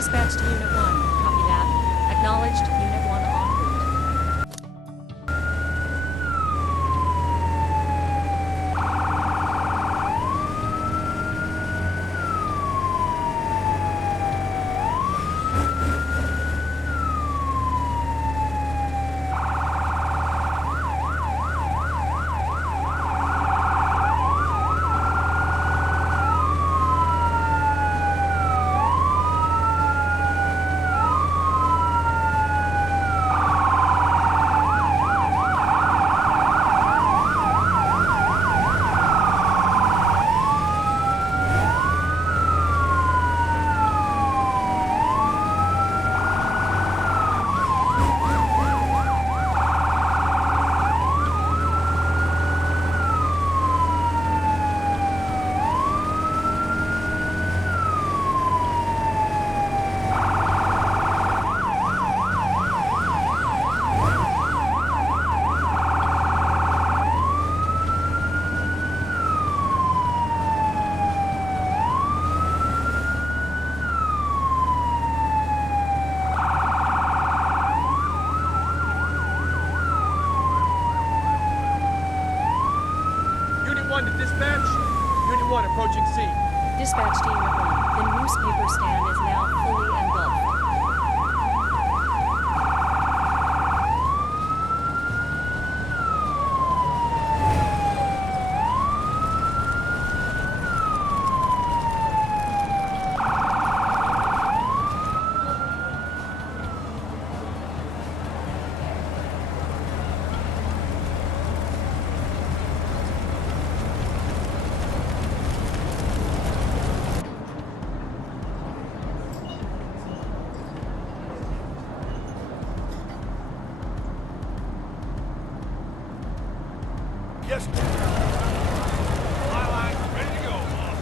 Dispatch to Unit 1. Copy that. Acknowledged. Unit 1 en route. Approaching C. Dispatch to Unit 1. The newspaper stand is now fully engulfed. Yes. My line's ready to go, Bob.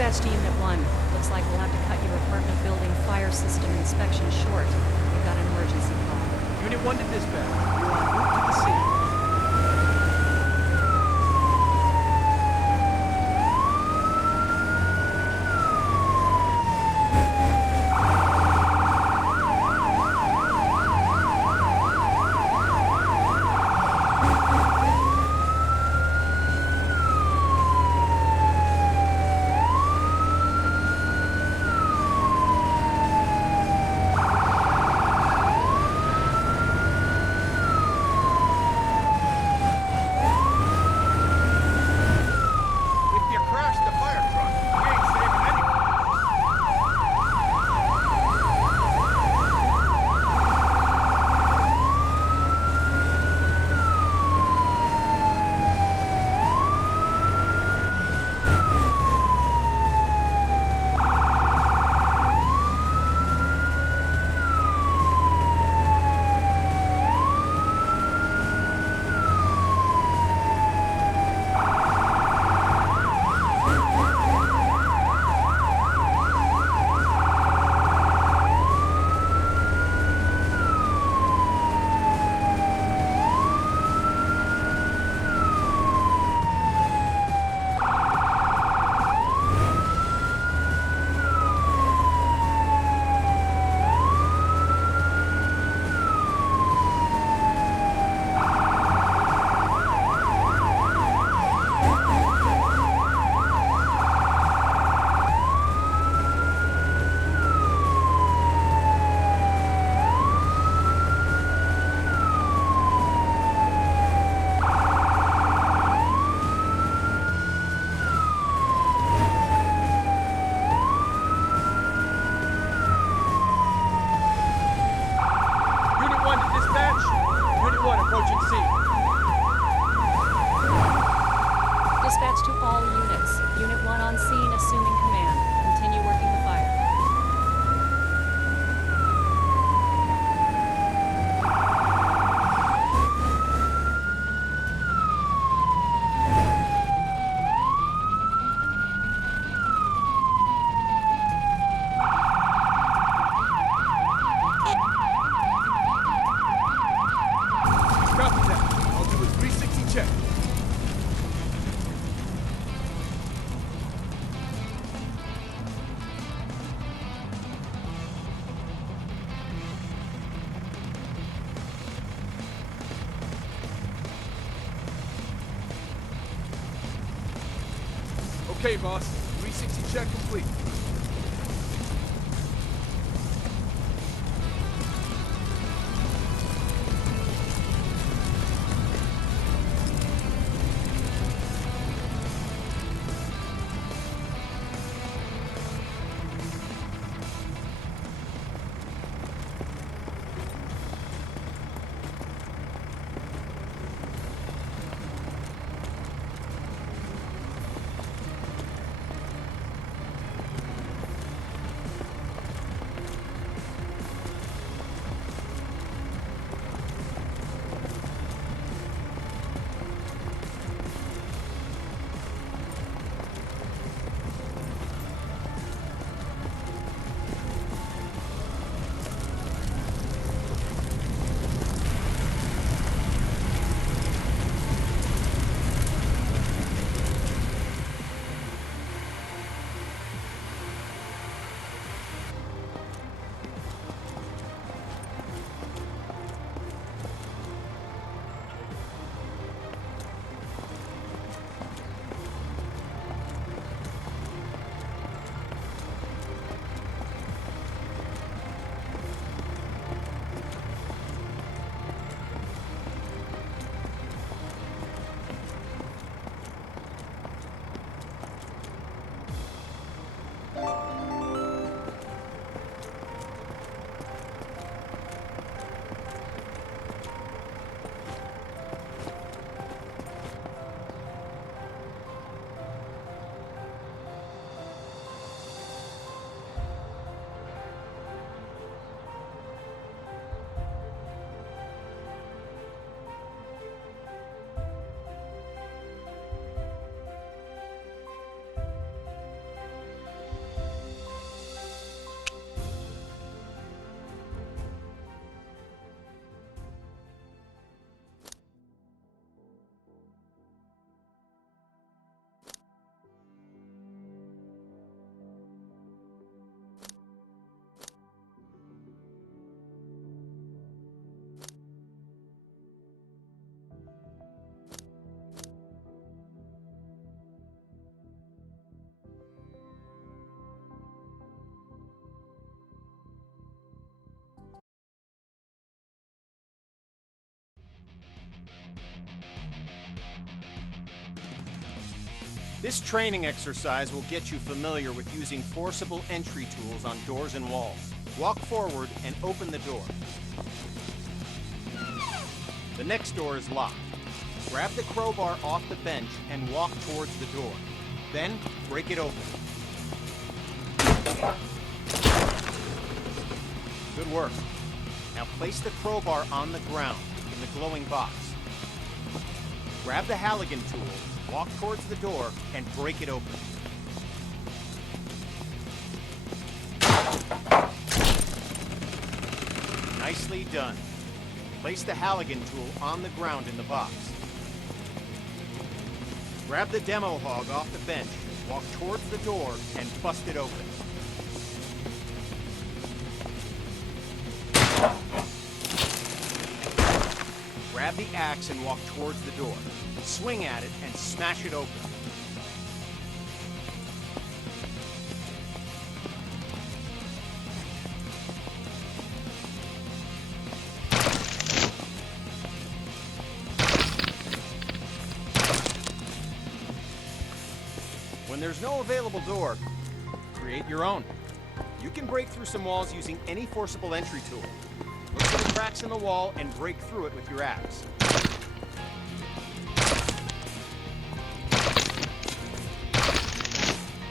Dispatch to Unit 1. Looks like we'll have to cut your apartment building fire system inspection short. We've got an emergency call. Unit 1 to dispatch. You're en route to the scene. Dispatch to all units. Unit 1 on scene, assuming command. Continue working the fire. Copy that. I'll do a 360 check. Okay, boss. 360 check complete. This training exercise will get you familiar with using forcible entry tools on doors and walls. Walk forward and open the door. The next door is locked. Grab the crowbar off the bench and walk towards the door. Then, break it open. Good work. Now place the crowbar on the ground in the glowing box. Grab the Halligan tool, walk towards the door, and break it open. Nicely done. Place the Halligan tool on the ground in the box. Grab the demo hog off the bench, walk towards the door, and bust it open. Grab the axe and walk towards the door. Swing at it and smash it open. When there's no available door, create your own. You can break through some walls using any forcible entry tool. Look for the cracks in the wall and break through it with your axe.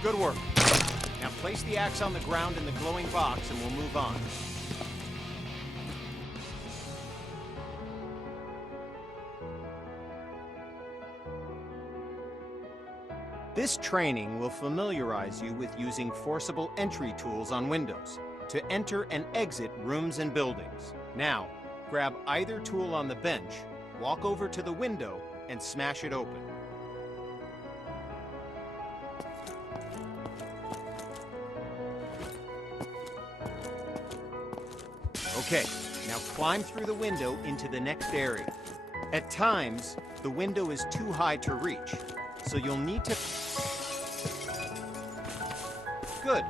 Good work. Now place the axe on the ground in the glowing box and we'll move on. This training will familiarize you with using forcible entry tools on windows to enter and exit rooms and buildings. Now, grab either tool on the bench, walk over to the window, and smash it open. Okay, now climb through the window into the next area. At times, the window is too high to reach, so you'll need to... Good,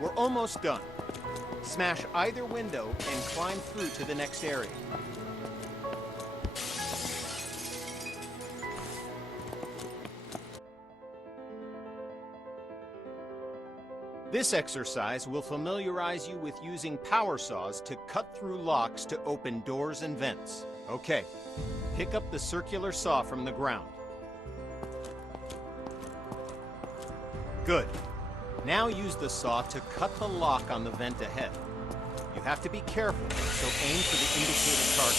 we're almost done. Smash either window and climb through to the next area. This exercise will familiarize you with using power saws to cut through locks to open doors and vents. Okay, pick up the circular saw from the ground. Good. Now use the saw to cut the lock on the vent ahead. You have to be careful, so aim for the indicated target.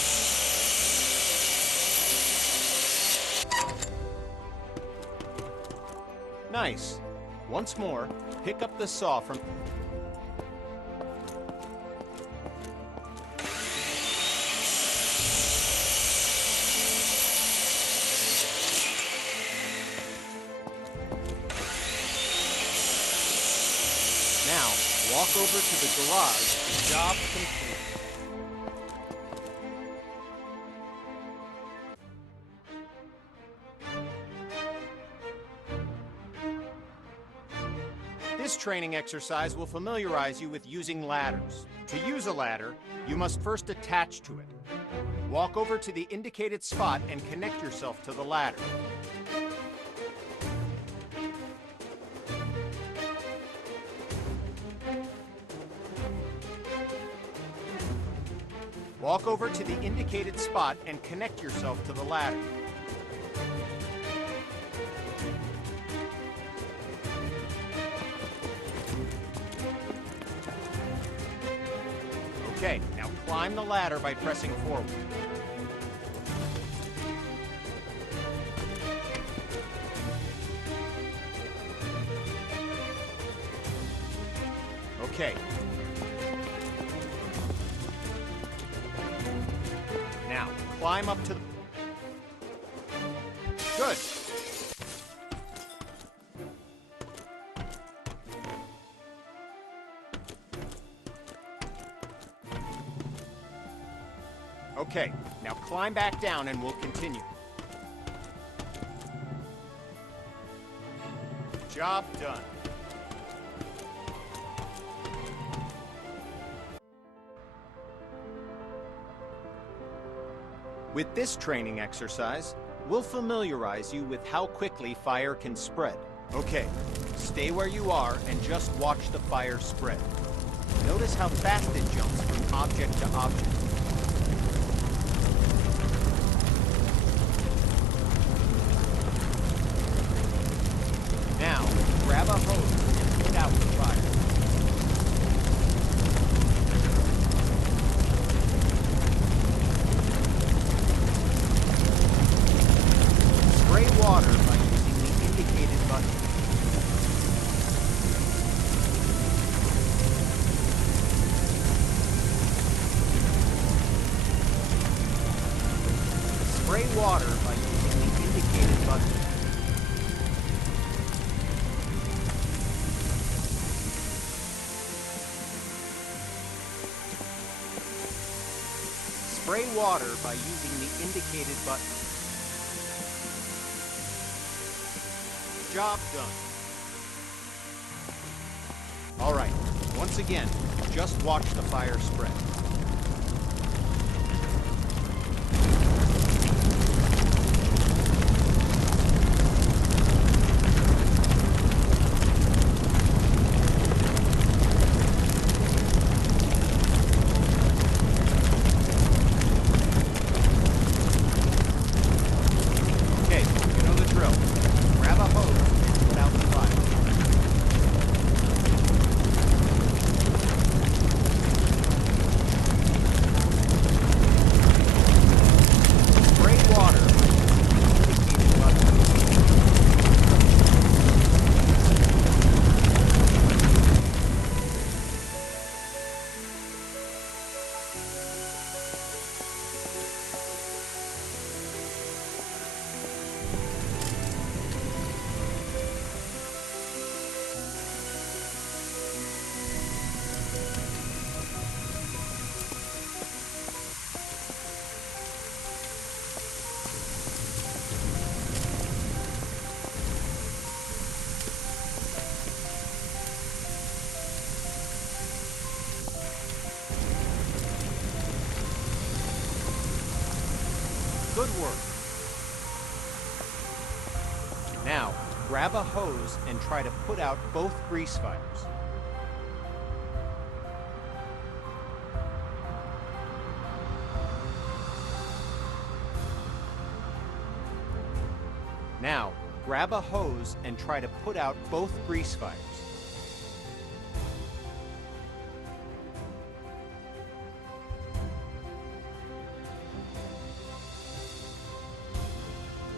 Nice. Once more, pick up the saw from... Now, walk over to the garage. Job complete. This training exercise will familiarize you with using ladders. To use a ladder, you must first attach to it. Walk over to the indicated spot and connect yourself to the ladder. Walk over to the indicated spot and connect yourself to the ladder. Okay, now climb the ladder by pressing forward. Okay. Now, climb up to the... Good. Okay, now climb back down and we'll continue. Job done. With this training exercise, we'll familiarize you with how quickly fire can spread. Okay, stay where you are and just watch the fire spread. Notice how fast it jumps from object to object. Now, grab a hose and put out the fire. Spray water by using the indicated button. Spray water by using the indicated button. Spray water by using the indicated button. Job done. All right, once again, just watch the fire spread. Okay, you know the drill. Grab a hose and put out the fire. Spray water by using the indicated button. Good work. Now, grab a hose and try to put out both grease fires. Now, grab a hose and try to put out both grease fires.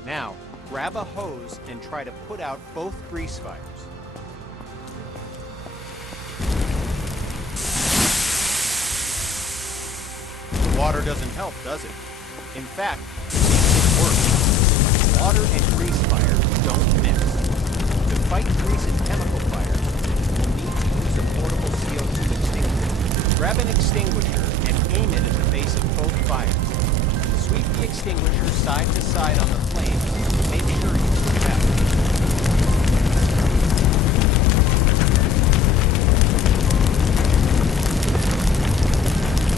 Now, grab a hose and try to put out both grease fires. The water doesn't help, does it? In fact, it makes it worse. Water and grease fire don't mix. To fight grease and chemical fire, you'll need to use a portable CO2 extinguisher. Grab an extinguisher and aim it at the base of both fires. Sweep the extinguisher side to side on the flame and make sure you push out.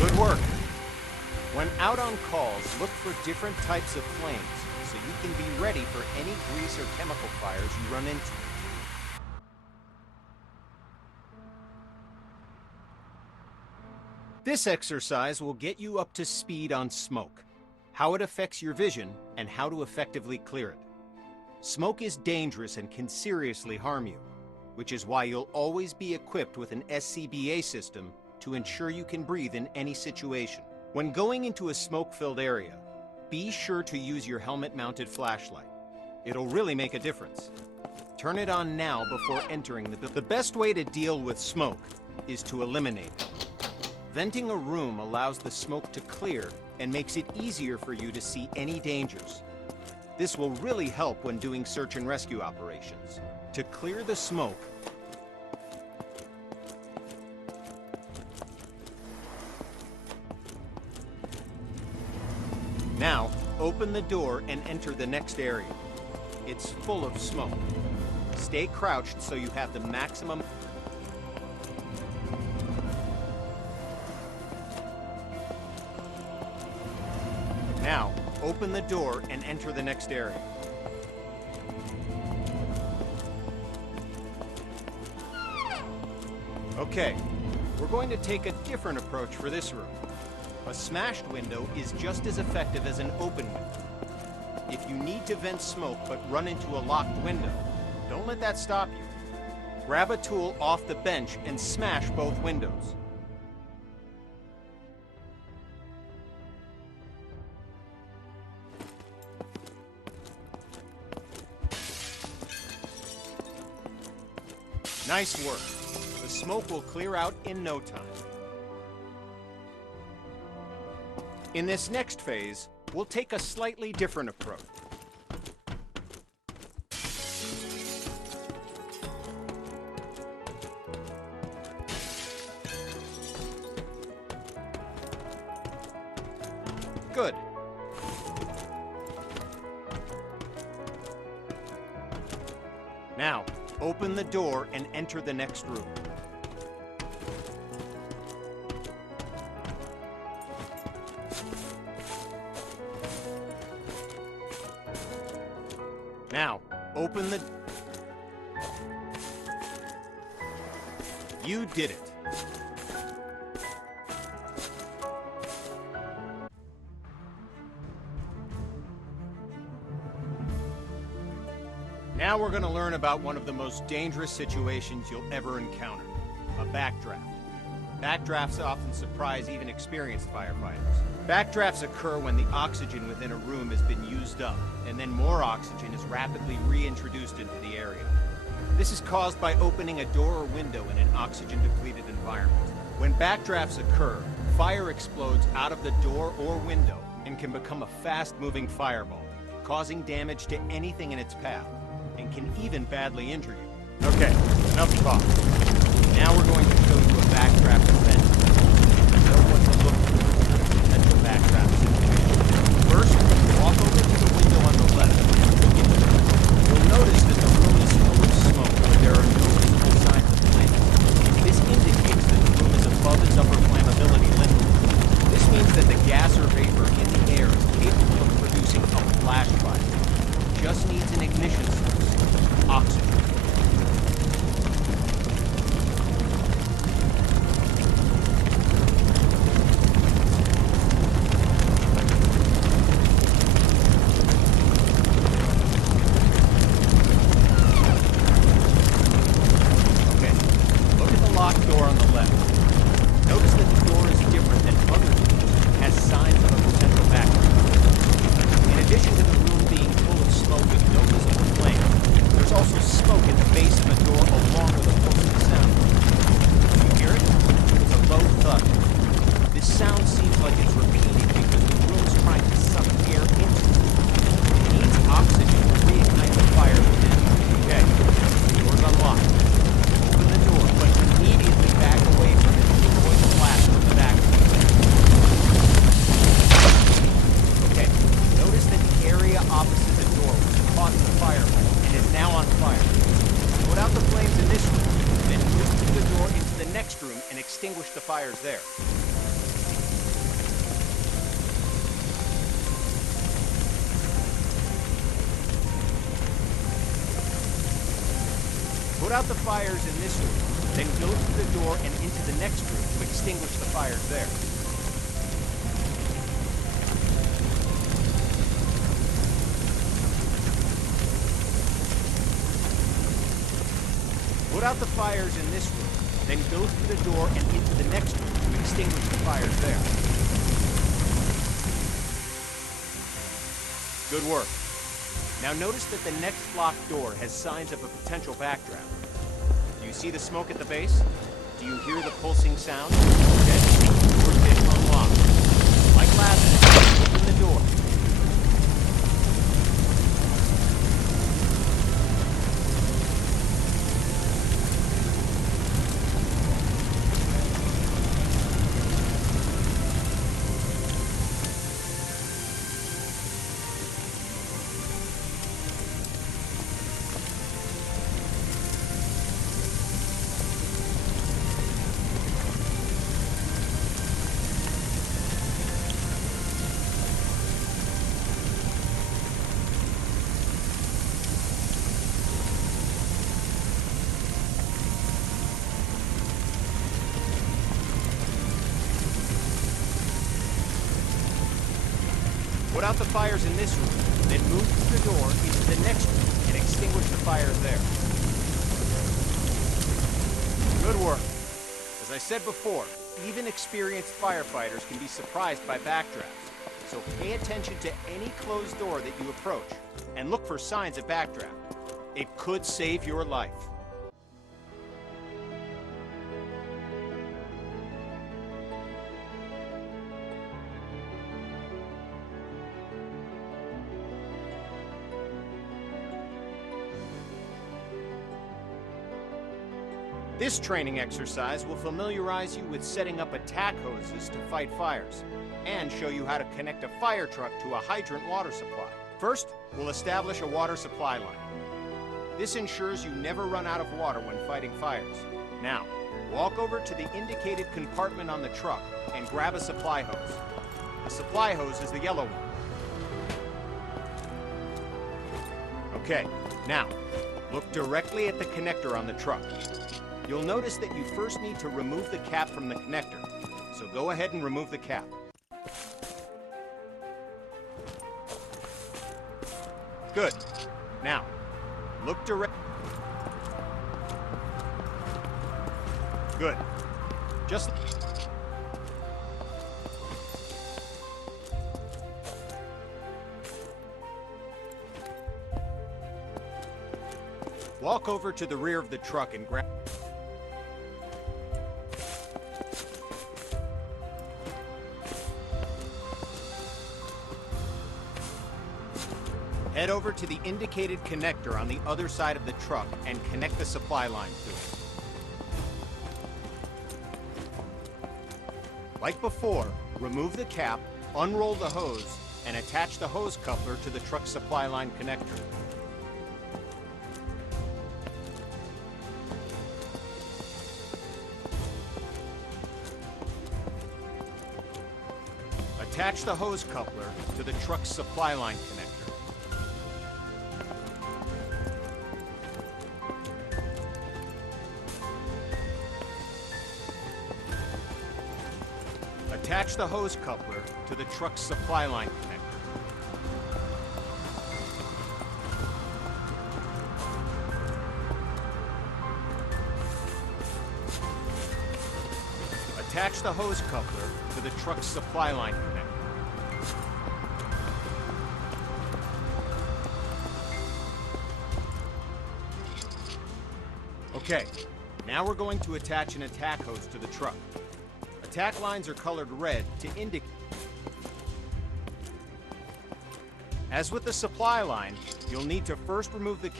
Good work. When out on calls, look for different types of flames so you can be ready for any grease or chemical fires you run into. This exercise will get you up to speed on smoke, how it affects your vision, and how to effectively clear it. Smoke is dangerous and can seriously harm you, which is why you'll always be equipped with an SCBA system to ensure you can breathe in any situation. When going into a smoke-filled area, be sure to use your helmet-mounted flashlight. It'll really make a difference. Turn it on now before entering the building. The best way to deal with smoke is to eliminate it. Venting a room allows the smoke to clear and makes it easier for you to see any dangers. This will really help when doing search and rescue operations. To clear the smoke, now, open the door and enter the next area. It's full of smoke. Stay crouched so you have the maximum. Now, open the door and enter the next area. Okay, we're going to take a different approach for this room. A smashed window is just as effective as an open window. If you need to vent smoke but run into a locked window, don't let that stop you. Grab a tool off the bench and smash both windows. Nice work. The smoke will clear out in no time. In this next phase, we'll take a slightly different approach. Good. Now, open the door and enter the next room. Now, open the... You did it. Now we're going to learn about one of the most dangerous situations you'll ever encounter, a backdraft. Backdrafts often surprise even experienced firefighters. Backdrafts occur when the oxygen within a room has been used up, and then more oxygen is rapidly reintroduced into the area. This is caused by opening a door or window in an oxygen-depleted environment. When backdrafts occur, fire explodes out of the door or window and can become a fast-moving fireball, causing damage to anything in its path, and can even badly injure you. Okay, enough talk. Now we're going to show you a backdraft event. Know what to look for in a potential backdraft situation. First, walk over to the window on the left. You'll notice that the room is full of smoke, but there are no visible signs of flames. This indicates that the room is above its upper flammability limit. This means that the gas or vapor in the air is capable of producing a flash fire. It just needs an ignition source, oxygen. Door on the left. Notice that the door is different than other doors. It has signs of a potential backdraft. In addition to the room being full of smoke with no visible flame, there's also smoke at the base of the door along with a pulsing sound. Do you hear it? It's a low thud. This sound seems like it's repeating because the room is trying to suck air into it. It needs oxygen to reignite the fire within. Okay, the door's unlocked. Open the door, but immediately back away from it to avoid the blast from the back. Okay, notice that the area opposite the door was caught in the fire and is now on fire. Put out the flames in this room, then move through the door into the next room and extinguish the fires there. Put out the fires in this room, then go through the door and into the next room to extinguish the fires there. Put out the fires in this room, then go through the door and into the next room to extinguish the fires there. Good work. Now notice that the next locked door has signs of a potential backdraft. Do you see the smoke at the base? Do you hear the pulsing sound? Okay, the door's been unlocked. Like last time, open the door. Put out the fires in this room, then move through the door into the next room and extinguish the fires there. Good work. As I said before, even experienced firefighters can be surprised by backdrafts, so pay attention to any closed door that you approach, and look for signs of backdraft. It could save your life. This training exercise will familiarize you with setting up attack hoses to fight fires, and show you how to connect a fire truck to a hydrant water supply. First, we'll establish a water supply line. This ensures you never run out of water when fighting fires. Now, walk over to the indicated compartment on the truck and grab a supply hose. The supply hose is the yellow one. Okay, now, look directly at the connector on the truck. You'll notice that you first need to remove the cap from the connector, so go ahead and remove the cap. Good. Now, look direct. Good. Just... walk over to the rear of the truck and grab... head over to the indicated connector on the other side of the truck and connect the supply line to it. Like before, remove the cap, unroll the hose, and attach the hose coupler to the truck's supply line connector. Attach the hose coupler to the truck's supply line connector. Attach the hose coupler to the truck's supply line connector. Attach the hose coupler to the truck's supply line connector. Okay, now we're going to attach an attack hose to the truck. Attack lines are colored red to indicate. As with the supply line, you'll need to first remove the...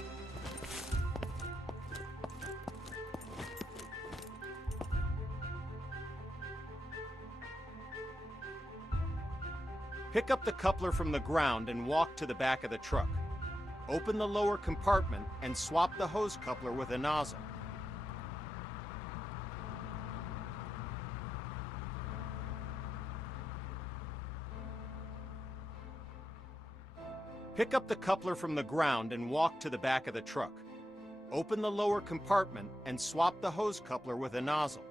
pick up the coupler from the ground and walk to the back of the truck. Open the lower compartment and swap the hose coupler with a nozzle. Pick up the coupler from the ground and walk to the back of the truck. Open the lower compartment and swap the hose coupler with a nozzle.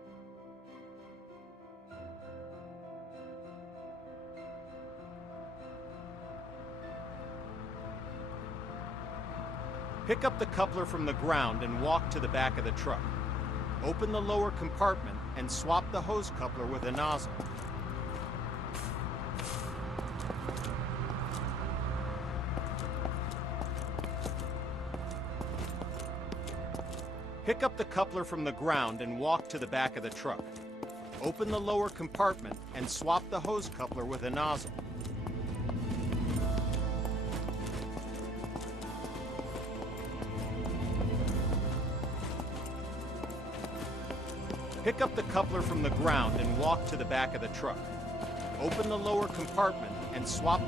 Pick up the coupler from the ground and walk to the back of the truck. Open the lower compartment and swap the hose coupler with a nozzle. Pick up the coupler from the ground and walk to the back of the truck. Open the lower compartment and swap the hose coupler with a nozzle. Pick up the coupler from the ground and walk to the back of the truck. Open the lower compartment and swap...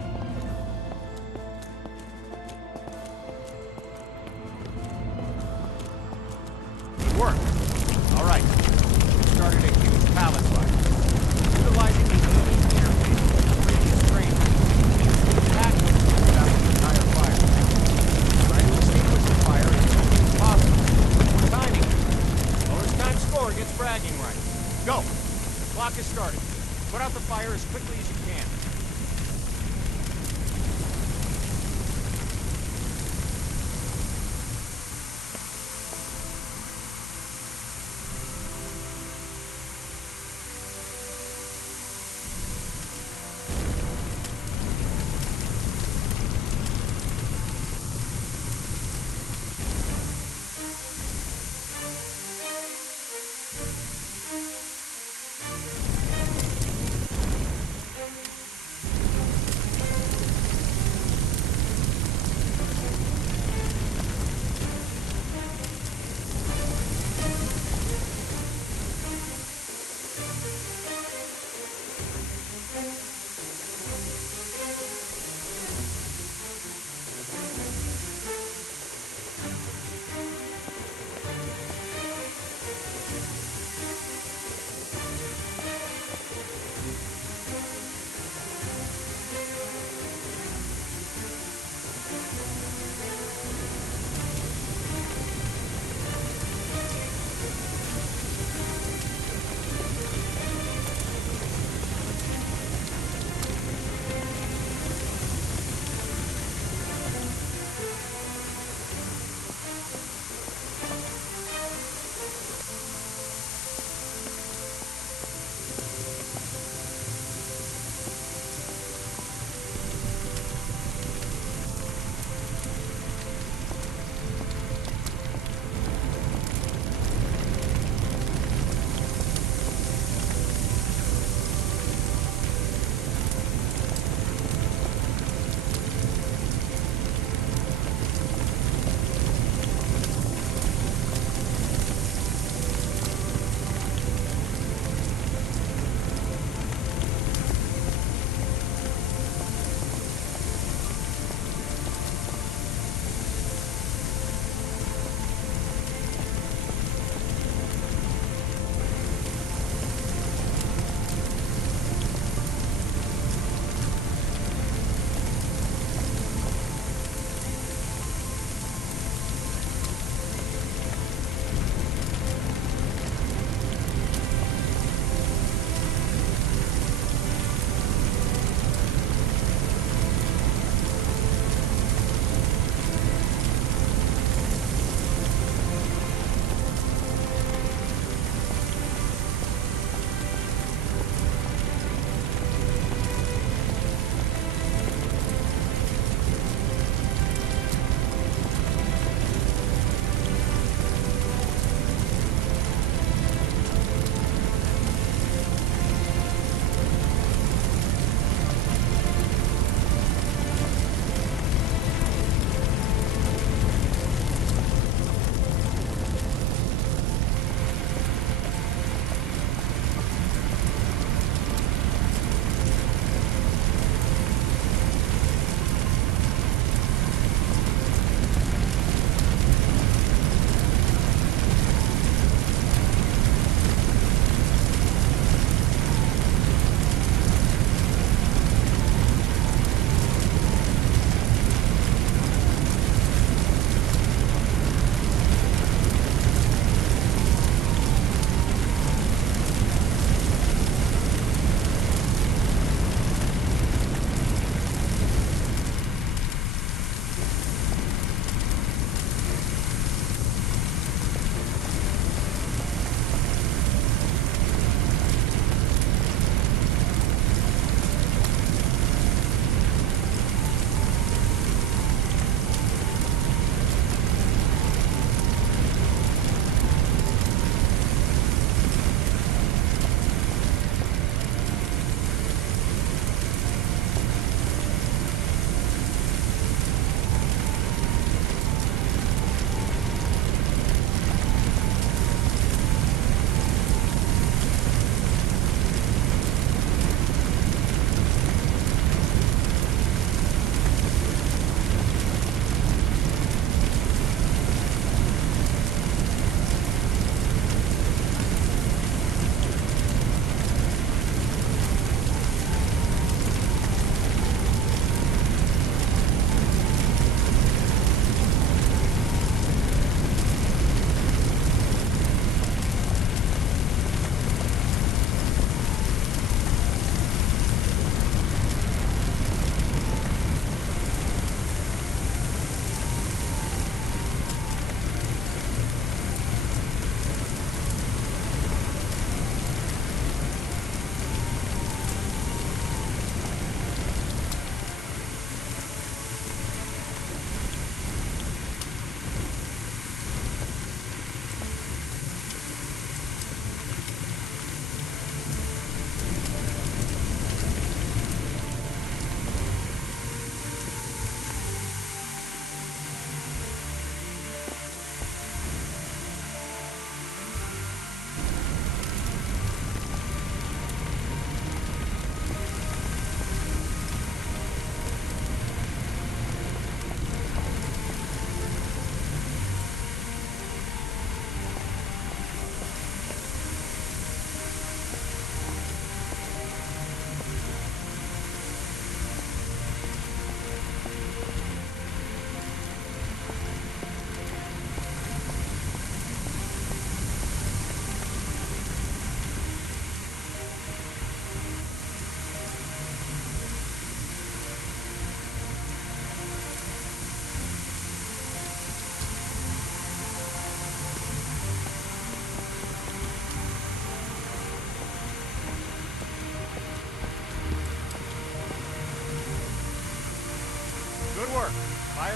Good work. All right. We started a huge pallet fire. Utilizing the EV interface from the previous training, the attack was to put out the entire fire. Try to extinguish the fire as quickly as possible. We're timing it. Lowest time score gets bragging rights. Go. The clock is starting. Put out the fire as quickly as you can.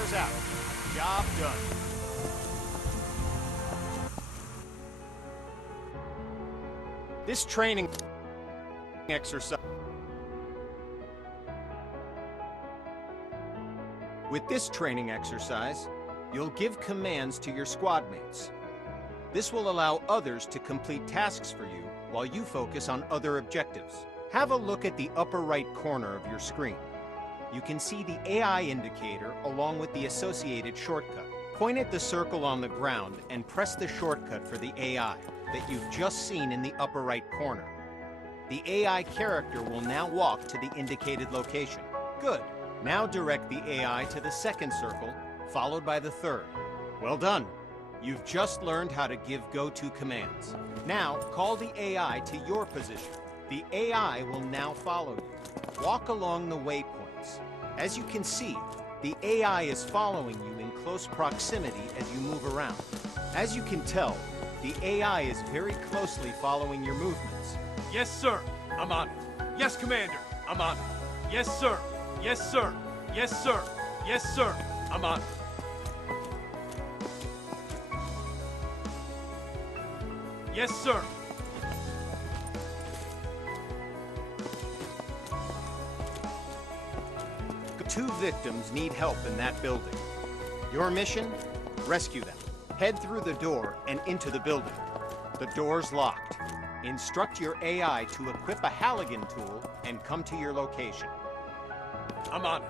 Fires out. Job done. This training exercise. With this training exercise, you'll give commands to your squad mates. This will allow others to complete tasks for you while you focus on other objectives. Have a look at the upper right corner of your screen. You can see the AI indicator along with the associated shortcut. Point at the circle on the ground and press the shortcut for the AI that you've just seen in the upper right corner. The AI character will now walk to the indicated location. Good. Now direct the AI to the second circle, followed by the third. Well done. You've just learned how to give go-to commands. Now, call the AI to your position. The AI will now follow you. Walk along the waypoints. As you can see, the AI is following you in close proximity as you move around. As you can tell, the AI is very closely following your movements. Yes, sir. I'm on it. Yes, Commander. I'm on it. Yes, sir. Yes, sir. Yes, sir. Yes, sir. I'm on it. Yes, sir. Two victims need help in that building. Your mission? Rescue them. Head through the door and into the building. The door's locked. Instruct your AI to equip a Halligan tool and come to your location. I'm on it.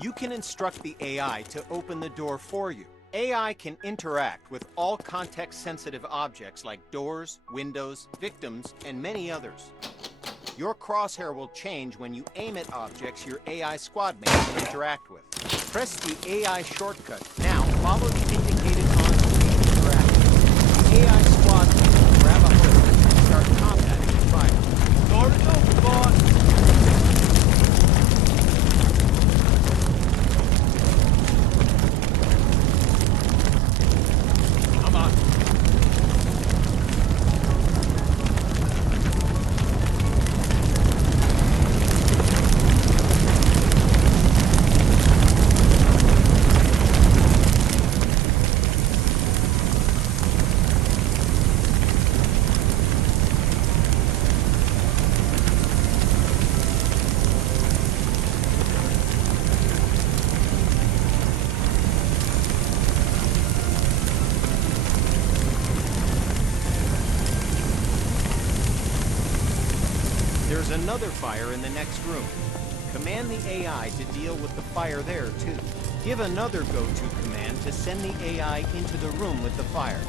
You can instruct the AI to open the door for you. AI can interact with all context-sensitive objects like doors, windows, victims, and many others. Your crosshair will change when you aim at objects your AI squad mates can interact with. Press the AI shortcut. Now, follow the indicated on-screen interaction. The AI squad mates will grab a hose and start combating the fire. Door is open, boss. I'm on. There's another fire in the next room. Command the AI to deal with the fire there, too. Give another go-to command to send the AI into the room with the fire.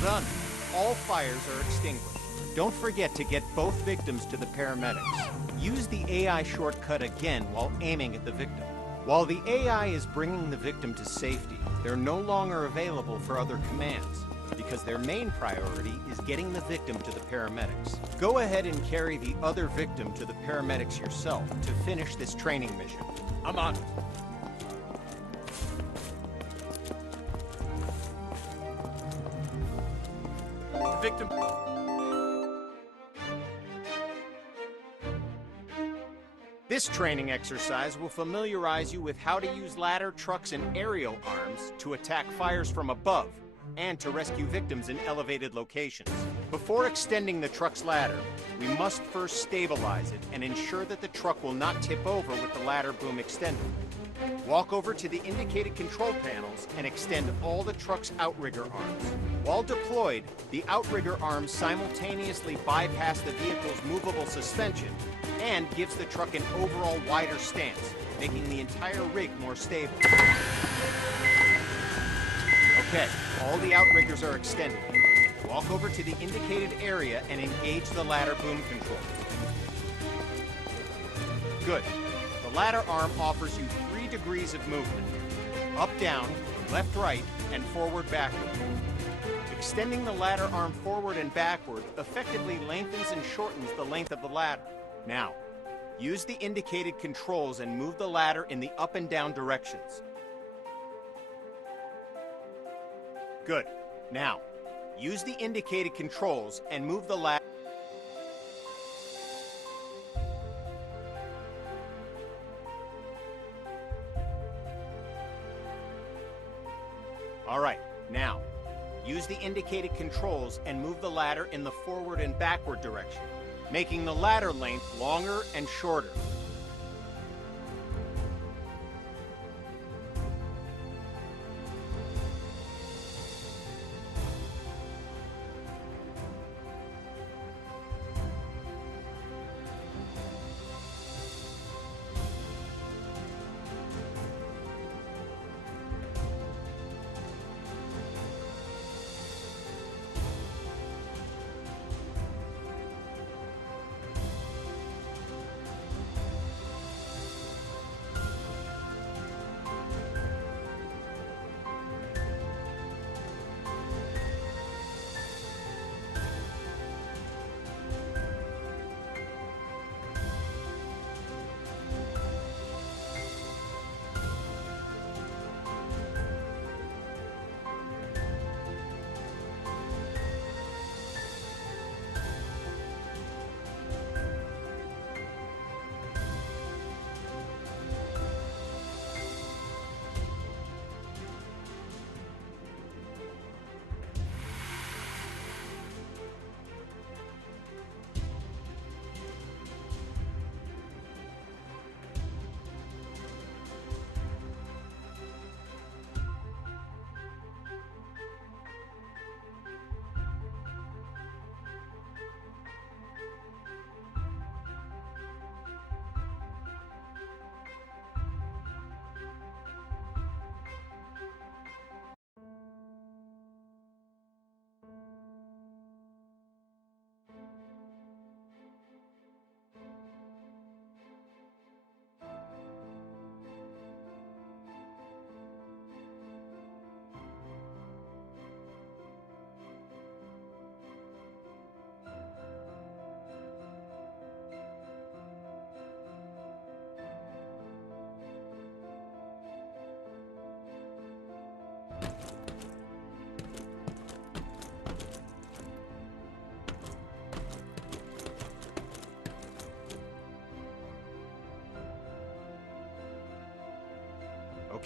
Done. All fires are extinguished. Don't forget to get both victims to the paramedics. Use the AI shortcut again while aiming at the victim. While the AI is bringing the victim to safety, they're no longer available for other commands because their main priority is getting the victim to the paramedics. Go ahead and carry the other victim to the paramedics yourself to finish this training mission. I'm on. Victim. This training exercise will familiarize you with how to use ladder trucks and aerial arms to attack fires from above and to rescue victims in elevated locations. Before extending the truck's ladder, we must first stabilize it and ensure that the truck will not tip over with the ladder boom extended. Walk over to the indicated control panels and extend all the truck's outrigger arms. While deployed, the outrigger arms simultaneously bypass the vehicle's movable suspension and gives the truck an overall wider stance, making the entire rig more stable. Okay, all the outriggers are extended. Walk over to the indicated area and engage the ladder boom control. Good. The ladder arm offers you 3 degrees of movement. up down, left right, and forward backward. Extending the ladder arm forward and backward effectively lengthens and shortens the length of the ladder. Now, use the indicated controls and move the ladder in the up and down directions. Good. Now, use the indicated controls and move the ladder. All right, now, use the indicated controls and move the ladder in the forward and backward direction, making the ladder length longer and shorter.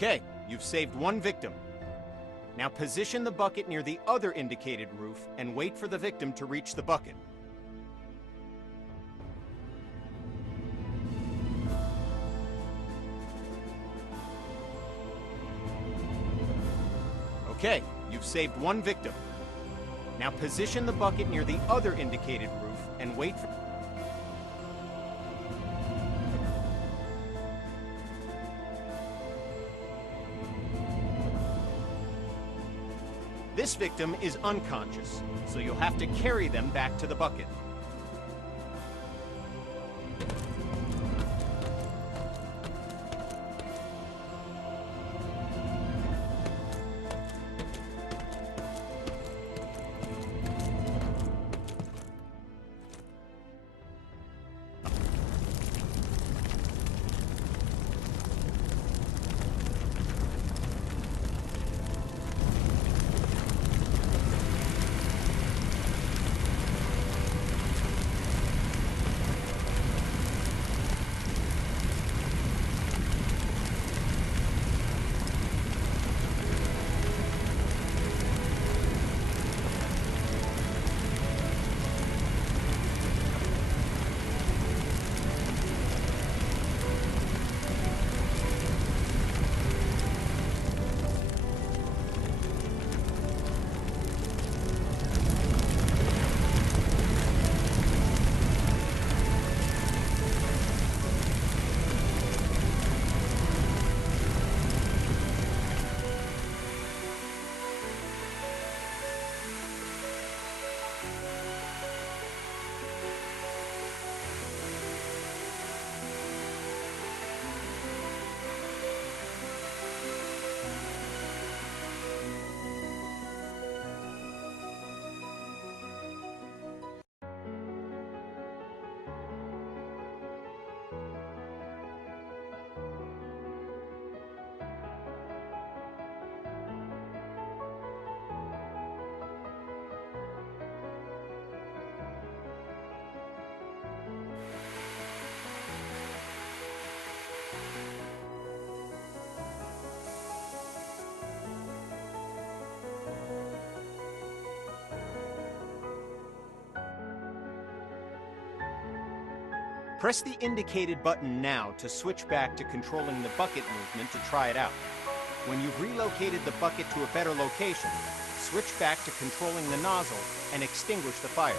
Okay, you've saved one victim. Now position the bucket near the other indicated roof and wait for the victim to reach the bucket. Okay, you've saved one victim. Now position the bucket near the other indicated roof and wait for... This victim is unconscious, so you'll have to carry them back to the bucket. Press the indicated button now to switch back to controlling the bucket movement to try it out. When you've relocated the bucket to a better location, switch back to controlling the nozzle and extinguish the fires.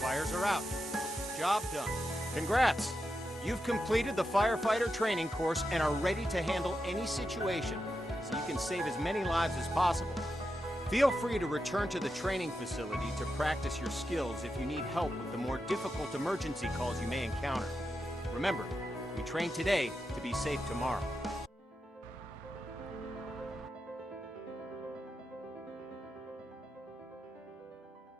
Fires are out. Job done. Congrats! You've completed the firefighter training course and are ready to handle any situation, so you can save as many lives as possible. Feel free to return to the training facility to practice your skills if you need help with the more difficult emergency calls you may encounter. Remember, we train today to be safe tomorrow.